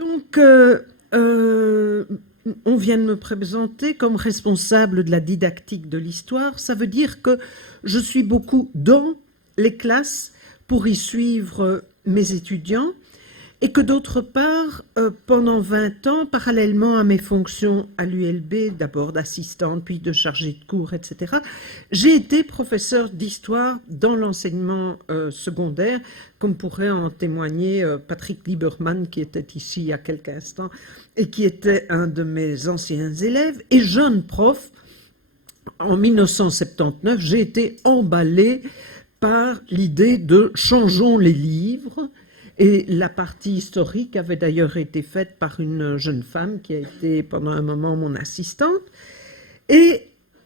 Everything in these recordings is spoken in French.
Donc, on vient de me présenter comme responsable de la didactique de l'histoire. Ça veut dire que je suis beaucoup dans les classes pour y suivre mes étudiants et que d'autre part, pendant 20 ans, parallèlement à mes fonctions à l'ULB, d'abord d'assistante, puis de chargée de cours, etc., j'ai été professeur d'histoire dans l'enseignement secondaire, comme pourrait en témoigner Patrick Lieberman, qui était ici il y a quelques instants, et qui était un de mes anciens élèves. Et jeune prof, en 1979, j'ai été emballée par l'idée de « changeons les livres ». Et la partie historique avait d'ailleurs été faite par une jeune femme qui a été pendant un moment mon assistante. Et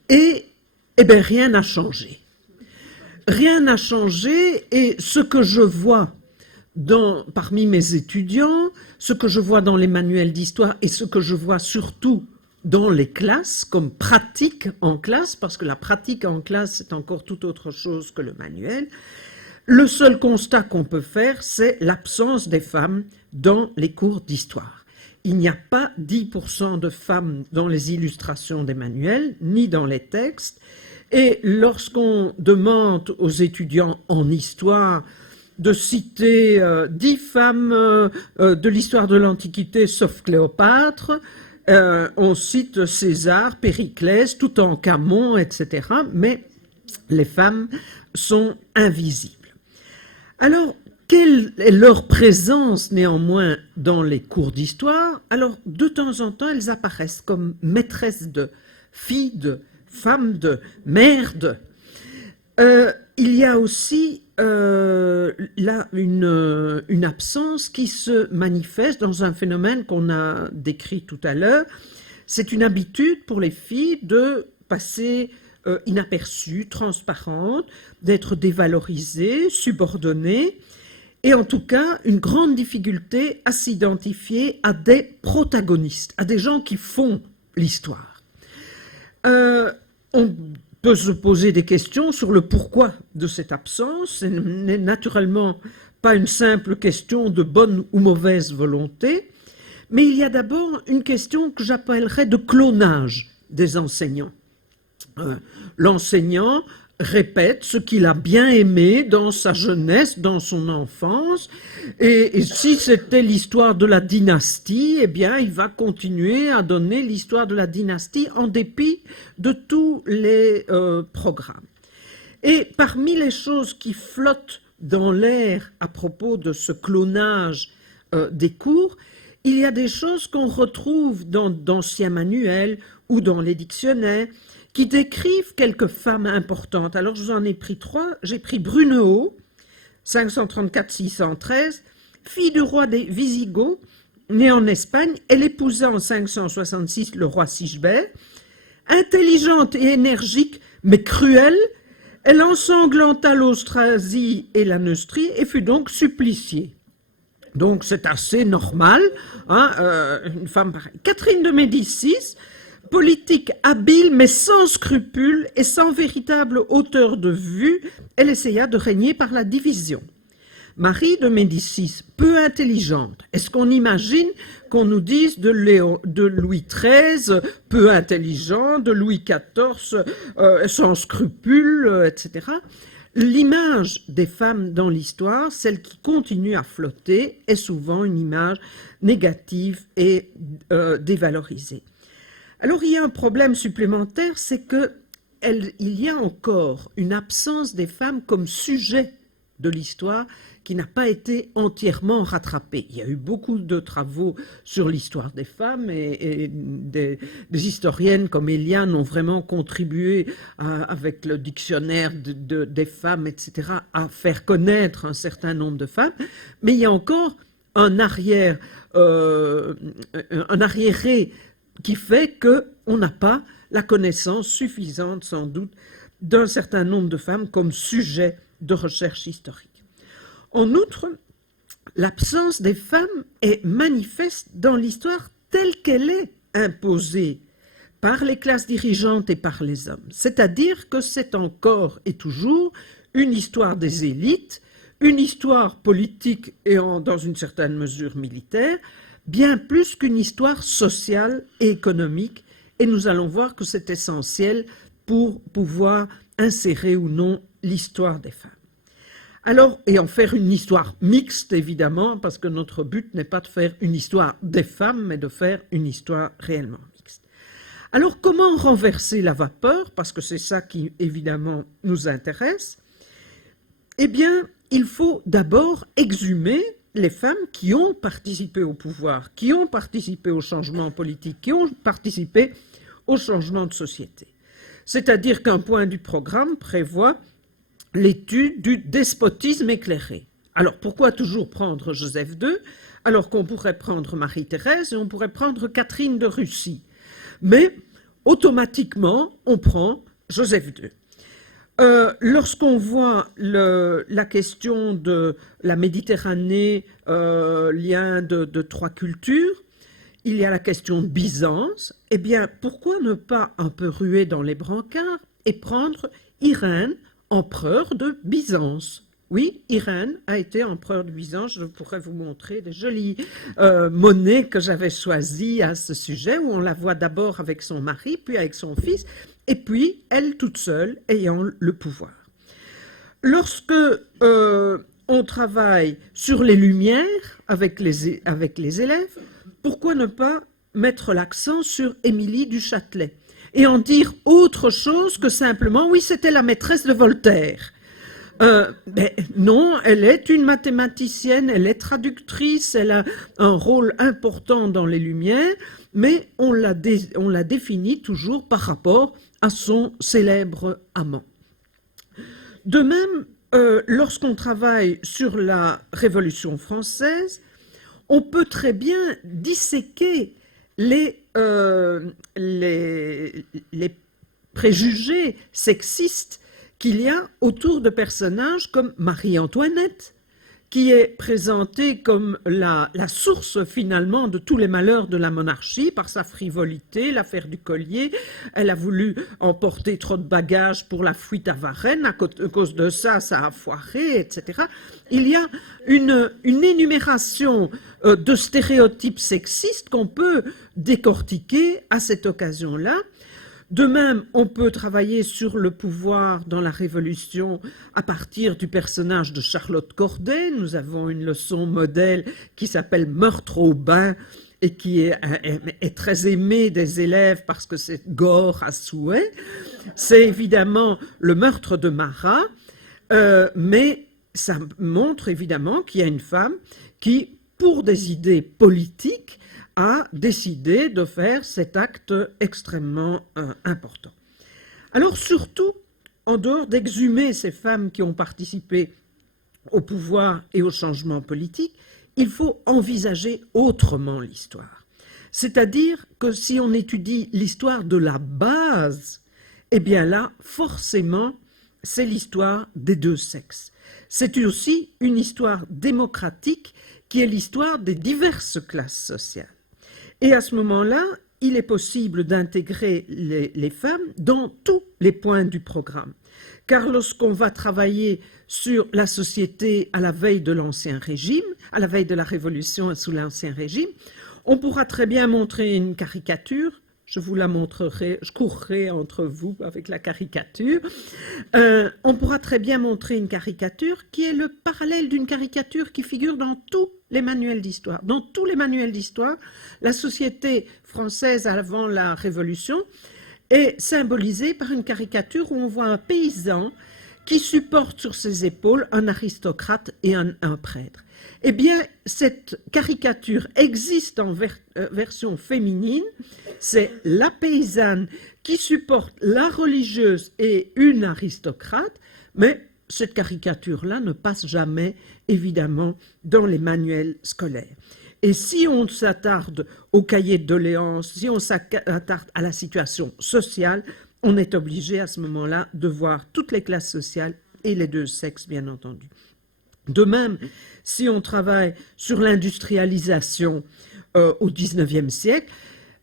bien, rien n'a changé. Rien n'a changé et ce que je vois parmi mes étudiants, ce que je vois dans les manuels d'histoire et ce que je vois surtout dans les classes, comme pratique en classe, parce que la pratique en classe, c'est encore tout autre chose que le manuel. Le seul constat qu'on peut faire, c'est l'absence des femmes dans les cours d'histoire. Il n'y a pas 10% de femmes dans les illustrations des manuels, ni dans les textes. Et lorsqu'on demande aux étudiants en histoire de citer 10 femmes de l'histoire de l'Antiquité, sauf Cléopâtre, on cite César, Périclès, Toutankhamon, etc. Mais les femmes sont invisibles. Alors, quelle est leur présence néanmoins dans les cours d'histoire? Alors, de temps en temps, elles apparaissent comme maîtresses de, filles de, femmes de, mères de. Il y a aussi là une absence qui se manifeste dans un phénomène qu'on a décrit tout à l'heure. C'est une habitude pour les filles de passer inaperçues, transparentes, d'être dévalorisées, subordonnées, et en tout cas une grande difficulté à s'identifier à des protagonistes, à des gens qui font l'histoire. On peut se poser des questions sur le pourquoi de cette absence. Ce n'est naturellement pas une simple question de bonne ou mauvaise volonté, mais il y a d'abord une question que j'appellerais de clonage des enseignants. L'enseignant répète ce qu'il a bien aimé dans sa jeunesse, dans son enfance, et si c'était l'histoire de la dynastie, eh bien, il va continuer à donner l'histoire de la dynastie en dépit de tous les programmes. Et parmi les choses qui flottent dans l'air à propos de ce clonage des cours, il y a des choses qu'on retrouve dans d'anciens manuels ou dans les dictionnaires, qui décrivent quelques femmes importantes. Alors, je vous en ai pris 3. J'ai pris Brunehaut, 534-613, fille du roi des Visigoths, née en Espagne. Elle épousa en 566 le roi Sigebert. Intelligente et énergique, mais cruelle, elle ensanglanta l'Austrasie et la Neustrie et fut donc suppliciée. Donc, c'est assez normal, hein, une femme pareille. Catherine de Médicis, politique habile mais sans scrupules et sans véritable hauteur de vue, elle essaya de régner par la division. Marie de Médicis, peu intelligente. Est-ce qu'on imagine qu'on nous dise de Louis XIII, peu intelligent, de Louis XIV, sans scrupules, etc. L'image des femmes dans l'histoire, celle qui continue à flotter, est souvent une image négative et dévalorisée. Alors, il y a un problème supplémentaire, c'est qu'il y a encore une absence des femmes comme sujet de l'histoire qui n'a pas été entièrement rattrapée. Il y a eu beaucoup de travaux sur l'histoire des femmes et des historiennes comme Eliane ont vraiment contribué avec le dictionnaire des femmes, etc., à faire connaître un certain nombre de femmes. Mais il y a encore un arriéré qui fait qu'on n'a pas la connaissance suffisante, sans doute, d'un certain nombre de femmes comme sujet de recherche historique. En outre, l'absence des femmes est manifeste dans l'histoire telle qu'elle est imposée par les classes dirigeantes et par les hommes. C'est-à-dire que c'est encore et toujours une histoire des élites, une histoire politique et dans une certaine mesure militaire, bien plus qu'une histoire sociale et économique, et nous allons voir que c'est essentiel pour pouvoir insérer ou non l'histoire des femmes. Alors, et en faire une histoire mixte, évidemment, parce que notre but n'est pas de faire une histoire des femmes, mais de faire une histoire réellement mixte. Alors, comment renverser la vapeur? Parce que c'est ça qui, évidemment, nous intéresse. Eh bien, il faut d'abord exhumer les femmes qui ont participé au pouvoir, qui ont participé au changement politique, qui ont participé au changement de société. C'est-à-dire qu'un point du programme prévoit l'étude du despotisme éclairé. Alors, pourquoi toujours prendre Joseph II, alors qu'on pourrait prendre Marie-Thérèse et on pourrait prendre Catherine de Russie? Mais, automatiquement, on prend Joseph II. Lorsqu'on voit la question de la Méditerranée, lien de trois cultures, il y a la question de Byzance. Eh bien, pourquoi ne pas un peu ruer dans les brancards et prendre Irène, empereur de Byzance? Oui, Irène a été empereur de Byzance. Je pourrais vous montrer des jolies monnaies que j'avais choisies à ce sujet, où on la voit d'abord avec son mari, puis avec son fils, et puis elle toute seule ayant le pouvoir. Lorsque on travaille sur les Lumières avec les élèves, pourquoi ne pas mettre l'accent sur Émilie du Châtelet et en dire autre chose que simplement, oui, c'était la maîtresse de Voltaire. Mais non, elle est une mathématicienne, elle est traductrice, elle a un rôle important dans les Lumières, mais on la définit toujours par rapport à son célèbre amant. De même, lorsqu'on travaille sur la Révolution française, on peut très bien disséquer les préjugés sexistes qu'il y a autour de personnages comme Marie-Antoinette, qui est présentée comme la source finalement de tous les malheurs de la monarchie par sa frivolité, l'affaire du collier. Elle a voulu emporter trop de bagages pour la fuite à Varennes, à cause de ça, ça a foiré, etc. Il y a une énumération de stéréotypes sexistes qu'on peut décortiquer à cette occasion-là. De même, on peut travailler sur le pouvoir dans la Révolution à partir du personnage de Charlotte Corday. Nous avons une leçon modèle qui s'appelle « Meurtre au bain » et qui est très aimée des élèves parce que c'est gore à souhait. C'est évidemment le meurtre de Marat, mais ça montre évidemment qu'il y a une femme qui, pour des idées politiques, a décidé de faire cet acte extrêmement important. Alors surtout, en dehors d'exhumer ces femmes qui ont participé au pouvoir et au changement politique, il faut envisager autrement l'histoire. C'est-à-dire que si on étudie l'histoire de la base, eh bien là, forcément, c'est l'histoire des deux sexes. C'est aussi une histoire démocratique qui est l'histoire des diverses classes sociales. Et à ce moment-là, il est possible d'intégrer les femmes dans tous les points du programme. Car lorsqu'on va travailler sur la société à la veille de l'Ancien Régime, à la veille de la Révolution sous l'Ancien Régime, on pourra très bien montrer une caricature. Je vous la montrerai, je courrai entre vous avec la caricature. On pourra très bien montrer une caricature qui est le parallèle d'une caricature qui figure dans tous les manuels d'histoire. Dans tous les manuels d'histoire, la société française avant la Révolution est symbolisée par une caricature où on voit un paysan qui supporte sur ses épaules un aristocrate et un prêtre. Eh bien, cette caricature existe en version féminine. C'est la paysanne qui supporte la religieuse et une aristocrate, mais cette caricature-là ne passe jamais, évidemment, dans les manuels scolaires. Et si on s'attarde au cahier de doléances, si on s'attarde à la situation sociale, on est obligé à ce moment-là de voir toutes les classes sociales et les deux sexes, bien entendu. De même, si on travaille sur l'industrialisation au XIXe siècle,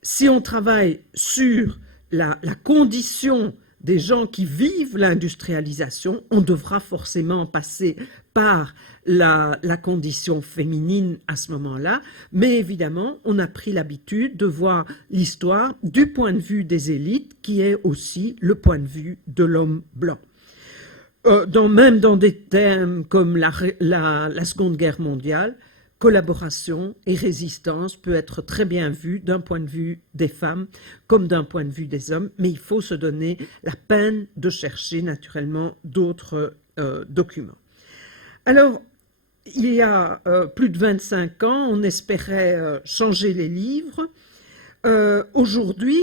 si on travaille sur la condition des gens qui vivent l'industrialisation, on devra forcément passer par la condition féminine à ce moment-là, mais évidemment, on a pris l'habitude de voir l'histoire du point de vue des élites, qui est aussi le point de vue de l'homme blanc. Même dans des thèmes comme la Seconde Guerre mondiale, collaboration et résistance peut être très bien vue d'un point de vue des femmes comme d'un point de vue des hommes, mais il faut se donner la peine de chercher naturellement d'autres documents. Alors, il y a plus de 25 ans, on espérait changer les livres. Aujourd'hui,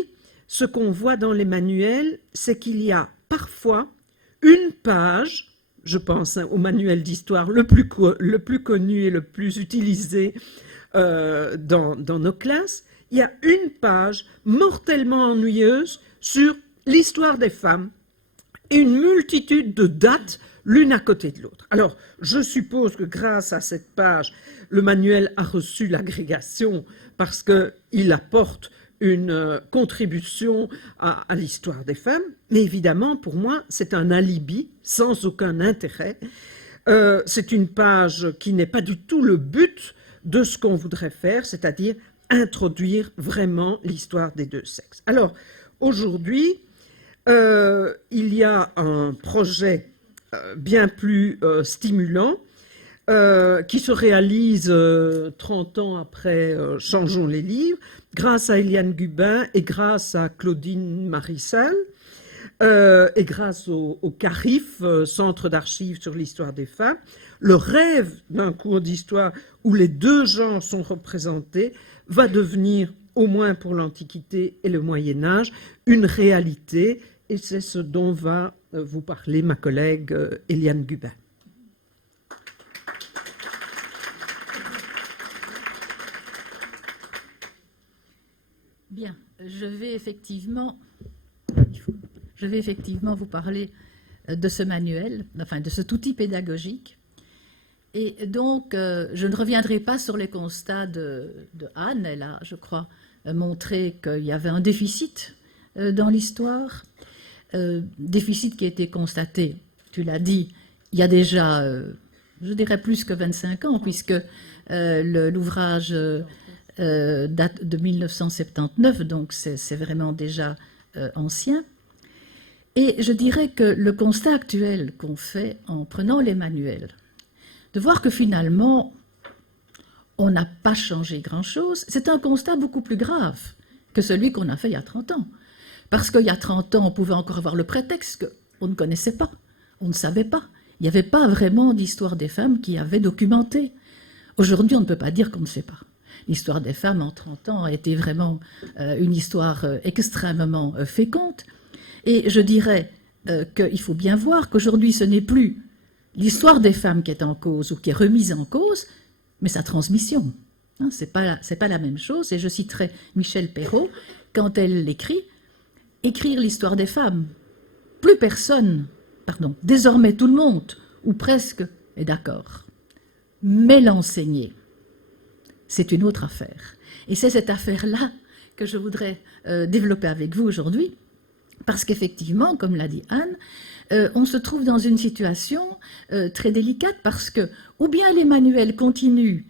ce qu'on voit dans les manuels, c'est qu'il y a parfois une page, je pense au manuel d'histoire le plus connu et le plus utilisé dans nos classes, il y a une page mortellement ennuyeuse sur l'histoire des femmes et une multitude de dates l'une à côté de l'autre. Alors, je suppose que grâce à cette page, le manuel a reçu l'agrégation parce qu'il apporte une contribution à l'histoire des femmes, mais évidemment, pour moi, c'est un alibi sans aucun intérêt. C'est une page qui n'est pas du tout le but de ce qu'on voudrait faire, c'est-à-dire introduire vraiment l'histoire des deux sexes. Alors, aujourd'hui, il y a un projet bien plus stimulant qui se réalise 30 ans après Changeons les livres, grâce à Eliane Gubin et grâce à Claudine Marissal, et grâce au CARIF, Centre d'archives sur l'histoire des femmes. Le rêve d'un cours d'histoire où les deux genres sont représentés va devenir, au moins pour l'Antiquité et le Moyen-Âge, une réalité, et c'est ce dont va vous parler ma collègue Eliane Gubin. Bien, je vais effectivement vous parler de ce manuel, enfin de cet outil pédagogique. Et donc, je ne reviendrai pas sur les constats de Anne. Elle a, je crois, montré qu'il y avait un déficit dans l'histoire. Déficit qui a été constaté, tu l'as dit, il y a déjà, je dirais plus que 25 ans, puisque l'ouvrage date de 1979, donc c'est vraiment déjà ancien. Et je dirais que le constat actuel qu'on fait en prenant les manuels, de voir que finalement, on n'a pas changé grand-chose, c'est un constat beaucoup plus grave que celui qu'on a fait il y a 30 ans. Parce qu'il y a 30 ans, on pouvait encore avoir le prétexte qu'on ne connaissait pas, on ne savait pas. Il n'y avait pas vraiment d'histoire des femmes qui avait documenté. Aujourd'hui, on ne peut pas dire qu'on ne sait pas. L'histoire des femmes en 30 ans a été vraiment une histoire extrêmement féconde. Et je dirais qu'il faut bien voir qu'aujourd'hui, ce n'est plus l'histoire des femmes qui est en cause ou qui est remise en cause, mais sa transmission. Hein, c'est pas la même chose. Et je citerai Michel Perrault, quand elle l'écrit, écrire l'histoire des femmes. Plus personne, désormais tout le monde, ou presque, est d'accord. Mais l'enseigner, c'est une autre affaire. Et c'est cette affaire-là que je voudrais développer avec vous aujourd'hui, parce qu'effectivement, comme l'a dit Anne, on se trouve dans une situation très délicate, parce que ou bien les manuels continuent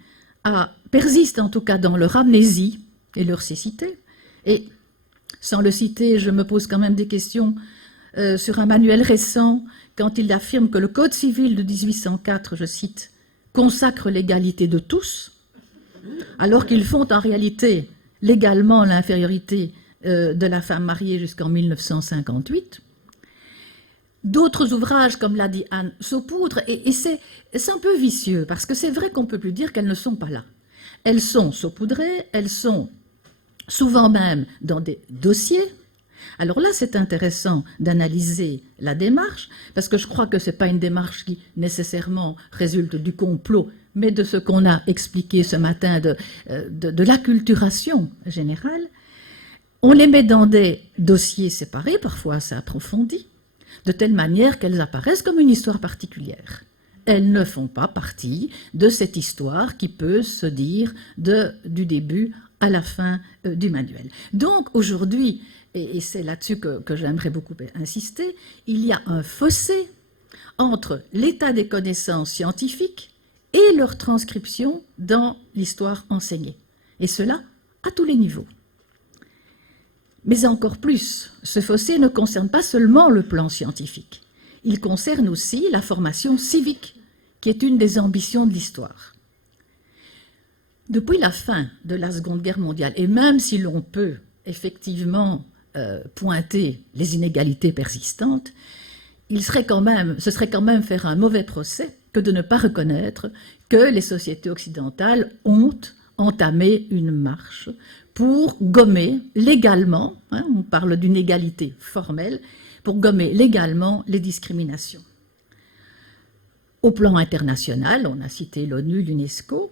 persistent en tout cas dans leur amnésie et leur cécité, et sans le citer, je me pose quand même des questions sur un manuel récent, quand il affirme que le Code civil de 1804, je cite, « consacre l'égalité de tous », alors qu'ils font en réalité légalement l'infériorité de la femme mariée jusqu'en 1958. D'autres ouvrages, comme l'a dit Anne, saupoudrent, et c'est un peu vicieux, parce que c'est vrai qu'on ne peut plus dire qu'elles ne sont pas là. Elles sont saupoudrées, elles sont souvent même dans des dossiers. Alors là, c'est intéressant d'analyser la démarche, parce que je crois que ce n'est pas une démarche qui nécessairement résulte du complot, mais de ce qu'on a expliqué ce matin de l'acculturation générale. On les met dans des dossiers séparés, parfois assez approfondis, de telle manière qu'elles apparaissent comme une histoire particulière. Elles ne font pas partie de cette histoire qui peut se dire du début à la fin du manuel. Donc aujourd'hui, et c'est là-dessus que j'aimerais beaucoup insister, il y a un fossé entre l'état des connaissances scientifiques et leur transcription dans l'histoire enseignée. Et cela à tous les niveaux. Mais encore plus, ce fossé ne concerne pas seulement le plan scientifique. Il concerne aussi la formation civique, qui est une des ambitions de l'histoire. Depuis la fin de la Seconde Guerre mondiale, et même si l'on peut effectivement pointer les inégalités persistantes, ce serait quand même faire un mauvais procès que de ne pas reconnaître que les sociétés occidentales ont entamé une marche pour gommer légalement, on parle d'une égalité formelle, pour gommer légalement les discriminations. Au plan international, on a cité l'ONU, l'UNESCO,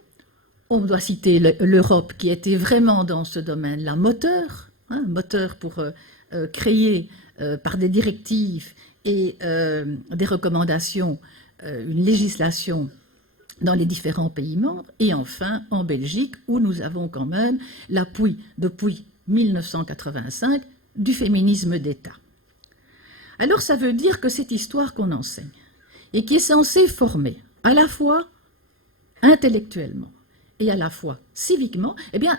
on doit citer l'Europe qui était vraiment dans ce domaine-là moteur, moteur pour créer par des directives et des recommandations une législation dans les différents pays membres, et enfin en Belgique, où nous avons quand même l'appui depuis 1985 du féminisme d'État. Alors ça veut dire que cette histoire qu'on enseigne, et qui est censée former à la fois intellectuellement et à la fois civiquement, eh bien,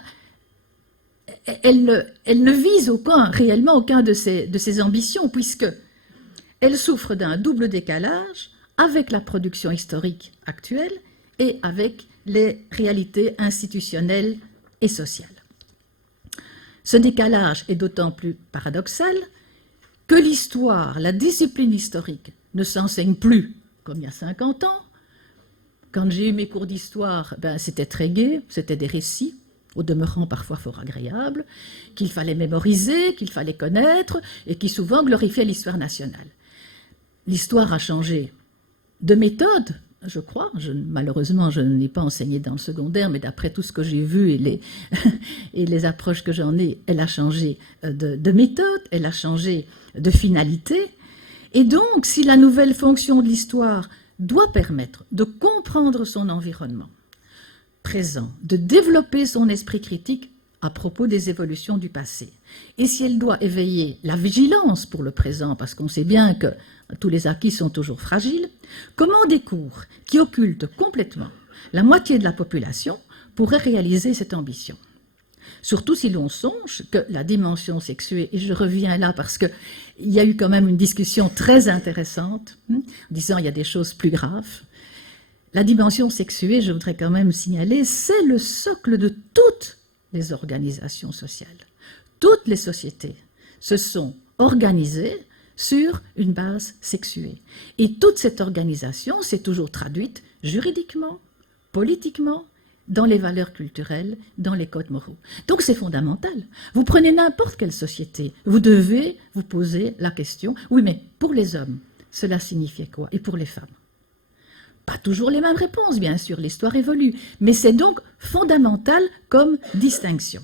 elle ne vise réellement aucun de ses ambitions, puisqu'elle souffre d'un double décalage avec la production historique actuelle et avec les réalités institutionnelles et sociales. Ce décalage est d'autant plus paradoxal que l'histoire, la discipline historique, ne s'enseigne plus comme il y a 50 ans. Quand j'ai eu mes cours d'histoire, c'était très gai, c'était des récits, au demeurant parfois fort agréables, qu'il fallait mémoriser, qu'il fallait connaître, et qui souvent glorifiaient l'histoire nationale. L'histoire a changé de méthode, je crois. Malheureusement, je n'ai pas enseigné dans le secondaire, mais d'après tout ce que j'ai vu et les approches que j'en ai, elle a changé de méthode, elle a changé de finalité. Et donc, si la nouvelle fonction de l'histoire doit permettre de comprendre son environnement présent, de développer son esprit critique à propos des évolutions du passé, et si elle doit éveiller la vigilance pour le présent, parce qu'on sait bien que tous les acquis sont toujours fragiles, comment des cours qui occultent complètement la moitié de la population pourraient réaliser cette ambition? Surtout si l'on songe que la dimension sexuée, et je reviens là parce qu'il y a eu quand même une discussion très intéressante, en disant il y a des choses plus graves. La dimension sexuée, je voudrais quand même signaler, c'est le socle de toutes les organisations sociales. Toutes les sociétés se sont organisées sur une base sexuée. Et toute cette organisation s'est toujours traduite juridiquement, politiquement, dans les valeurs culturelles, dans les codes moraux. Donc c'est fondamental. Vous prenez n'importe quelle société, vous devez vous poser la question, oui mais pour les hommes, cela signifiait quoi? Et pour les femmes? Pas toujours les mêmes réponses, bien sûr, l'histoire évolue, mais c'est donc fondamental comme distinction.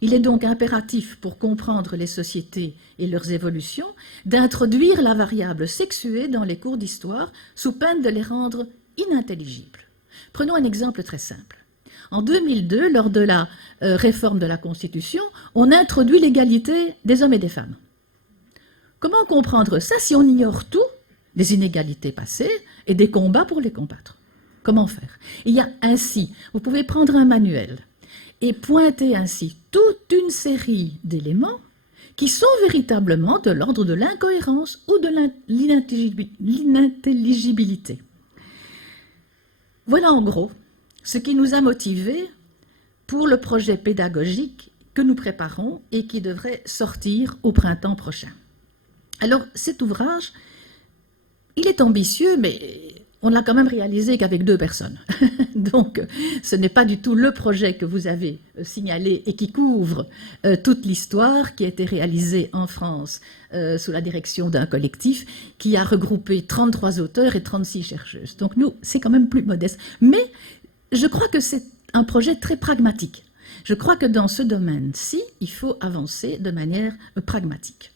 Il est donc impératif, pour comprendre les sociétés et leurs évolutions, d'introduire la variable sexuée dans les cours d'histoire, sous peine de les rendre inintelligibles. Prenons un exemple très simple. En 2002, lors de la réforme de la Constitution, on a introduit l'égalité des hommes et des femmes. Comment comprendre ça si on ignore tout des inégalités passées et des combats pour les combattre? Comment faire? Il y a ainsi, vous pouvez prendre un manuel et pointer ainsi toute une série d'éléments qui sont véritablement de l'ordre de l'incohérence ou de l'inintelligibilité. Voilà en gros ce qui nous a motivés pour le projet pédagogique que nous préparons et qui devrait sortir au printemps prochain. Alors cet ouvrage, il est ambitieux, mais on l'a quand même réalisé qu'avec 2 personnes. Donc ce n'est pas du tout le projet que vous avez signalé et qui couvre toute l'histoire qui a été réalisée en France sous la direction d'un collectif qui a regroupé 33 auteurs et 36 chercheuses. Donc nous, c'est quand même plus modeste. Mais je crois que c'est un projet très pragmatique. Je crois que dans ce domaine-ci, il faut avancer de manière pragmatique.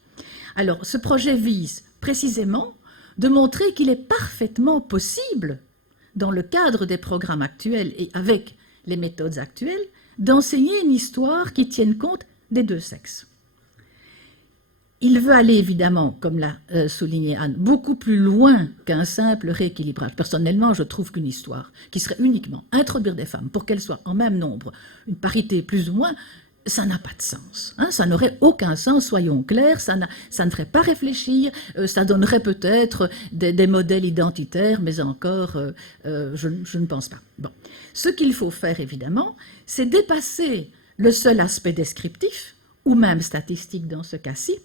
Alors, ce projet vise précisément de montrer qu'il est parfaitement possible, dans le cadre des programmes actuels et avec les méthodes actuelles, d'enseigner une histoire qui tienne compte des 2 sexes. il veut aller évidemment, comme l'a souligné Anne, beaucoup plus loin qu'un simple rééquilibrage. Personnellement, je trouve qu'une histoire qui serait uniquement introduire des femmes pour qu'elles soient en même nombre, une parité plus ou moins, ça n'a pas de sens. Hein, ça n'aurait aucun sens, soyons clairs, ça ne ferait pas réfléchir, ça donnerait peut-être des modèles identitaires, mais encore, je ne pense pas. Bon. Ce qu'il faut faire, évidemment, c'est dépasser le seul aspect descriptif, ou même statistique dans ce cas-ci,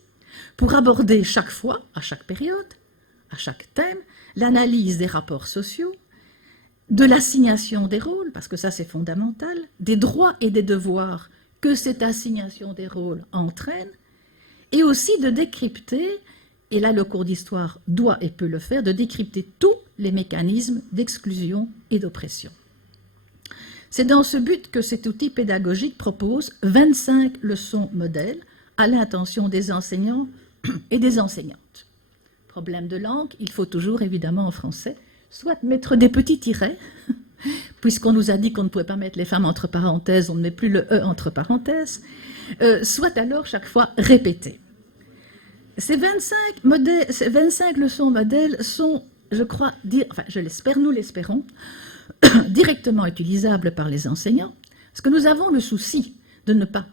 pour aborder chaque fois, à chaque période, à chaque thème, l'analyse des rapports sociaux, de l'assignation des rôles, parce que ça c'est fondamental, des droits et des devoirs que cette assignation des rôles entraîne, et aussi de décrypter, et là le cours d'histoire doit et peut le faire, de décrypter tous les mécanismes d'exclusion et d'oppression. C'est dans ce but que cet outil pédagogique propose 25 leçons modèles à l'intention des enseignants et des enseignantes. Problème de langue, il faut toujours évidemment en français, soit mettre des petits tirets, puisqu'on nous a dit qu'on ne pouvait pas mettre les femmes entre parenthèses, on ne met plus le E entre parenthèses, soit alors chaque fois répéter. Ces 25 leçons modèles sont, je crois, enfin je l'espère, nous l'espérons, directement utilisables par les enseignants, parce que nous avons le souci de ne pas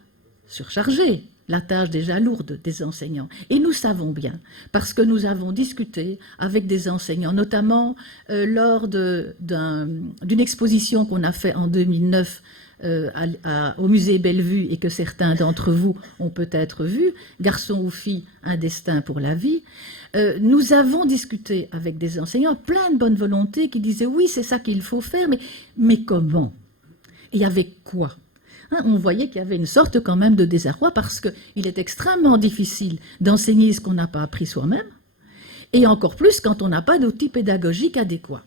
surcharger la tâche déjà lourde des enseignants. Et nous savons bien, parce que nous avons discuté avec des enseignants, notamment lors d'une exposition qu'on a faite en 2009 au musée Bellevue et que certains d'entre vous ont peut-être vu, Garçon ou fille, un destin pour la vie. Nous avons discuté avec des enseignants plein de bonne volonté qui disaient oui, c'est ça qu'il faut faire, mais comment? Et avec quoi? On voyait qu'il y avait une sorte quand même de désarroi parce qu'il est extrêmement difficile d'enseigner ce qu'on n'a pas appris soi-même, et encore plus quand on n'a pas d'outils pédagogiques adéquats.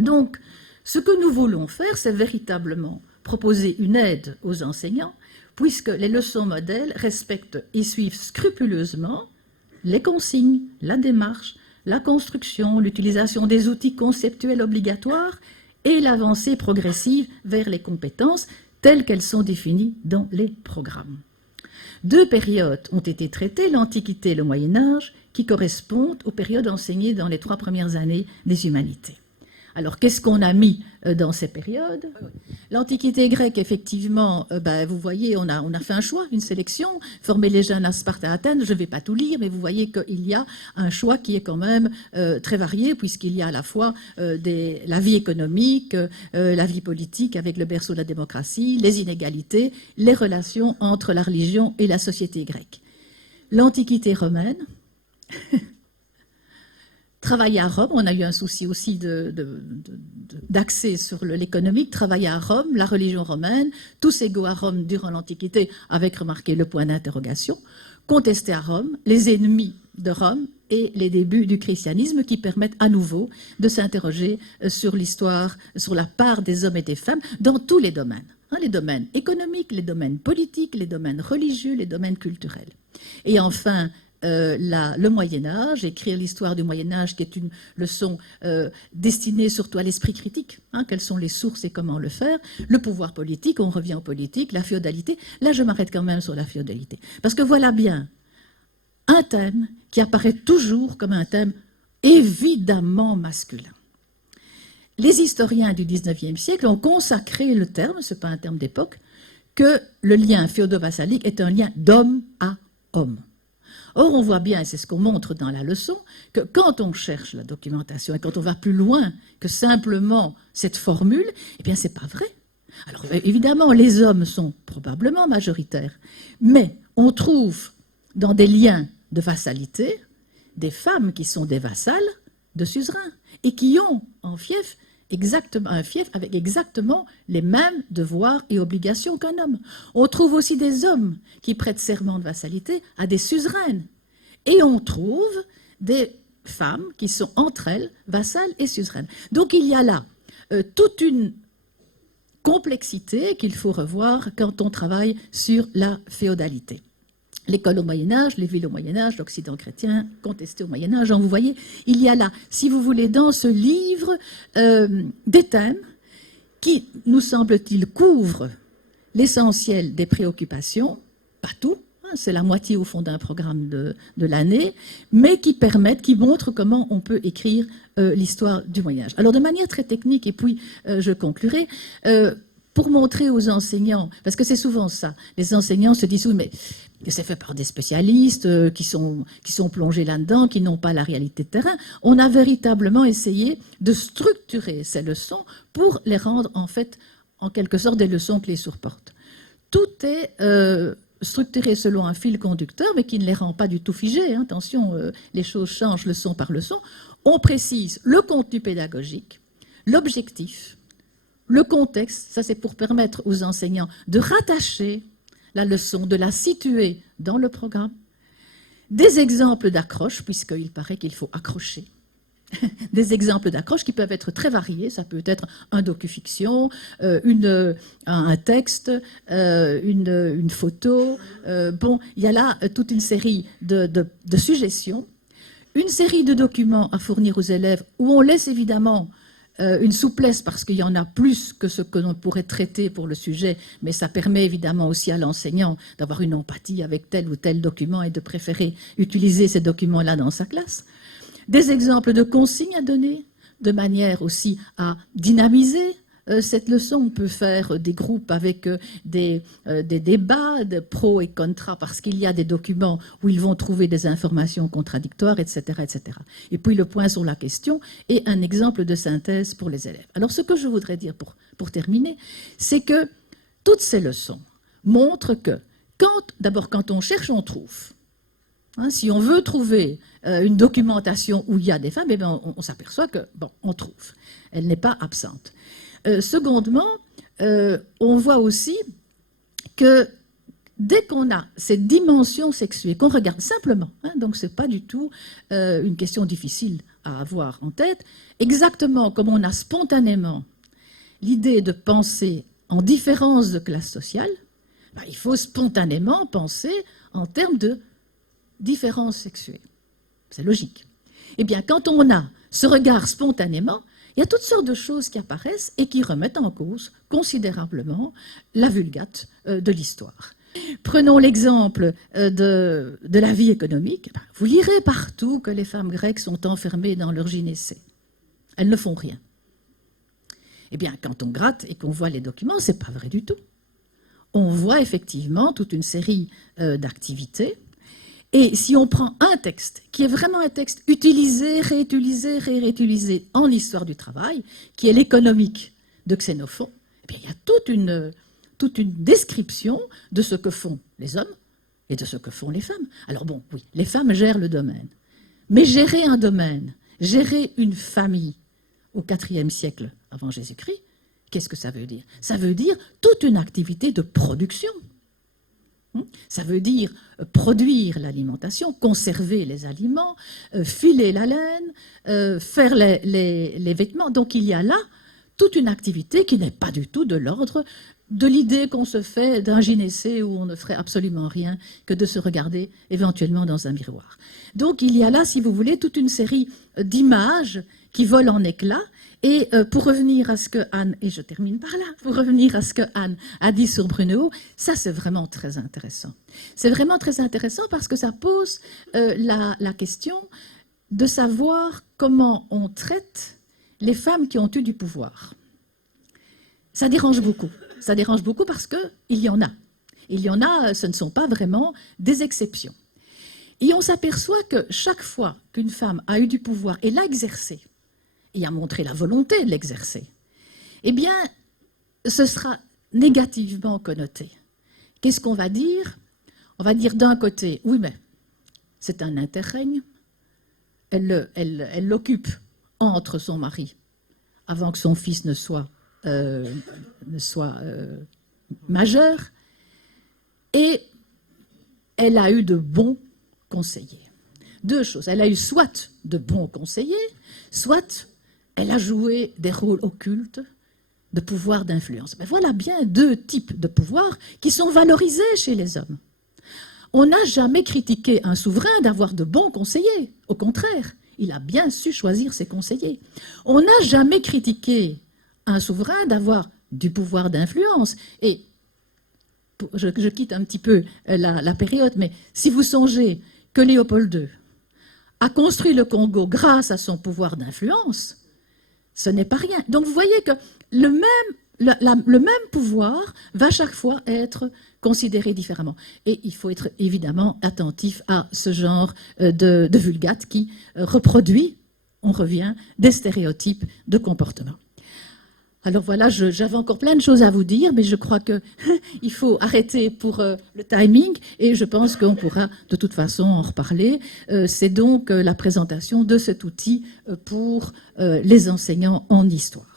Donc, ce que nous voulons faire, c'est véritablement proposer une aide aux enseignants, puisque les leçons modèles respectent et suivent scrupuleusement les consignes, la démarche, la construction, l'utilisation des outils conceptuels obligatoires et l'avancée progressive vers les compétences telles qu'elles sont définies dans les programmes. 2 périodes ont été traitées, l'Antiquité et le Moyen-Âge, qui correspondent aux périodes enseignées dans les 3 premières années des humanités. Alors, qu'est-ce qu'on a mis dans ces périodes? L'Antiquité grecque, effectivement, vous voyez, on a fait un choix, une sélection, former les jeunes à Sparte à Athènes. Je ne vais pas tout lire, mais vous voyez qu'il y a un choix qui est quand même très varié, puisqu'il y a à la fois la vie économique, la vie politique avec le berceau de la démocratie, les inégalités, les relations entre la religion et la société grecque. L'Antiquité romaine... Travailler à Rome, on a eu un souci aussi d'accès sur l'économique, travailler à Rome, la religion romaine, tous égaux à Rome durant l'Antiquité, avec, remarquez, le point d'interrogation, contester à Rome, les ennemis de Rome et les débuts du christianisme qui permettent à nouveau de s'interroger sur l'histoire, sur la part des hommes et des femmes dans tous les domaines. Les domaines économiques, les domaines politiques, les domaines religieux, les domaines culturels. Et enfin, le Moyen-Âge, écrire l'histoire du Moyen-Âge, qui est une leçon destinée surtout à l'esprit critique, quelles sont les sources et comment le faire, le pouvoir politique, on revient aux politiques, la féodalité. Là, je m'arrête quand même sur la féodalité. Parce que voilà bien un thème qui apparaît toujours comme un thème évidemment masculin. Les historiens du XIXe siècle ont consacré le terme, ce n'est pas un terme d'époque, que le lien féodo-vassalique est un lien d'homme à homme. Or, on voit bien, et c'est ce qu'on montre dans la leçon, que quand on cherche la documentation et quand on va plus loin que simplement cette formule, eh bien, c'est pas vrai. Alors, évidemment, les hommes sont probablement majoritaires, mais on trouve dans des liens de vassalité des femmes qui sont des vassales de suzerains et qui ont en fief un fief avec exactement les mêmes devoirs et obligations qu'un homme. On trouve aussi des hommes qui prêtent serment de vassalité à des suzeraines. Et on trouve des femmes qui sont entre elles vassales et suzeraines. Donc il y a là toute une complexité qu'il faut revoir quand on travaille sur la féodalité. L'école au Moyen-Âge, les villes au Moyen-Âge, l'Occident chrétien, contesté au Moyen-Âge. Vous voyez, il y a là, si vous voulez, dans ce livre, des thèmes qui, nous semble-t-il, couvrent l'essentiel des préoccupations, pas tout, c'est la moitié au fond d'un programme de l'année, mais qui montrent comment on peut écrire l'histoire du Moyen-Âge. Alors de manière très technique, et puis je conclurai, pour montrer aux enseignants, parce que c'est souvent ça, les enseignants se disent, oui, mais c'est fait par des spécialistes qui sont plongés là-dedans, qui n'ont pas la réalité de terrain. On a véritablement essayé de structurer ces leçons pour les rendre, en fait, en quelque sorte, des leçons que les supportent. Tout est structuré selon un fil conducteur, mais qui ne les rend pas du tout figés. Hein. Attention, les choses changent leçon par leçon. On précise le contenu pédagogique, l'objectif, le contexte. Ça, c'est pour permettre aux enseignants de rattacher la leçon, de la situer dans le programme. Des exemples d'accroche, puisqu'il paraît qu'il faut accrocher. Des exemples d'accroche qui peuvent être très variés. Ça peut être un docu-fiction, un texte, une photo. Bon, il y a là toute une série de suggestions, une série de documents à fournir aux élèves où on laisse évidemment une souplesse parce qu'il y en a plus que ce que l'on pourrait traiter pour le sujet, mais ça permet évidemment aussi à l'enseignant d'avoir une empathie avec tel ou tel document et de préférer utiliser ces documents-là dans sa classe. Des exemples de consignes à donner, de manière aussi à dynamiser cette leçon. On peut faire des groupes avec des débats de pro et contra, parce qu'il y a des documents où ils vont trouver des informations contradictoires, etc., etc. Et puis le point sur la question et un exemple de synthèse pour les élèves. Alors ce que je voudrais dire pour terminer, c'est que toutes ces leçons montrent que d'abord quand on cherche, on trouve. Hein, si on veut trouver une documentation où il y a des femmes, eh bien, on s'aperçoit que, bon, on trouve. Elle n'est pas absente. Secondement, on voit aussi que dès qu'on a cette dimension sexuée, qu'on regarde simplement, hein, donc ce n'est pas du tout une question difficile à avoir en tête, exactement comme on a spontanément l'idée de penser en différence de classe sociale, ben, il faut spontanément penser en termes de différence sexuée. C'est logique. Eh bien, quand on a ce regard spontanément, il y a toutes sortes de choses qui apparaissent et qui remettent en cause considérablement la vulgate de l'histoire. Prenons l'exemple de la vie économique. Vous lirez partout que les femmes grecques sont enfermées dans leur gynécée. Elles ne font rien. Eh bien, quand on gratte et qu'on voit les documents, ce n'est pas vrai du tout. On voit effectivement toute une série d'activités. Et si on prend un texte, qui est vraiment un texte utilisé, réutilisé en histoire du travail, qui est l'économique de Xénophon, eh bien, il y a toute une description de ce que font les hommes et de ce que font les femmes. Alors bon, oui, les femmes gèrent le domaine. Mais gérer un domaine, gérer une famille au IVe siècle avant Jésus-Christ, qu'est-ce que ça veut dire? Ça veut dire toute une activité de production. Ça veut dire produire l'alimentation, conserver les aliments, filer la laine, faire les vêtements. Donc il y a là toute une activité qui n'est pas du tout de l'ordre de l'idée qu'on se fait d'un gynécée où on ne ferait absolument rien que de se regarder éventuellement dans un miroir. Donc il y a là, si vous voulez, toute une série d'images qui volent en éclats. Et pour revenir à ce que Anne, et je termine par là, pour revenir à ce que Anne a dit sur Brunehaut, ça c'est vraiment très intéressant. C'est vraiment très intéressant parce que ça pose la question de savoir comment on traite les femmes qui ont eu du pouvoir. Ça dérange beaucoup. Ça dérange beaucoup parce qu'il y en a. Il y en a, ce ne sont pas vraiment des exceptions. Et on s'aperçoit que chaque fois qu'une femme a eu du pouvoir et l'a exercé, et a montré la volonté de l'exercer, eh bien, ce sera négativement connoté. Qu'est-ce qu'on va dire? On va dire d'un côté, oui, mais c'est un interrègne, elle l'occupe entre son mari, avant que son fils ne soit majeur, et elle a eu de bons conseillers. Deux choses, elle a eu soit de bons conseillers, soit elle a joué des rôles occultes de pouvoir d'influence. Mais voilà bien deux types de pouvoirs qui sont valorisés chez les hommes. On n'a jamais critiqué un souverain d'avoir de bons conseillers. Au contraire, il a bien su choisir ses conseillers. On n'a jamais critiqué un souverain d'avoir du pouvoir d'influence. Et je quitte un petit peu la période, mais si vous songez que Léopold II a construit le Congo grâce à son pouvoir d'influence, ce n'est pas rien. Donc vous voyez que le même pouvoir va chaque fois être considéré différemment. Et il faut être évidemment attentif à ce genre de vulgate qui reproduit, on revient, des stéréotypes de comportement. Alors voilà, j'avais encore plein de choses à vous dire, mais je crois qu'il faut arrêter pour le timing et je pense qu'on pourra de toute façon en reparler. C'est donc la présentation de cet outil pour les enseignants en histoire.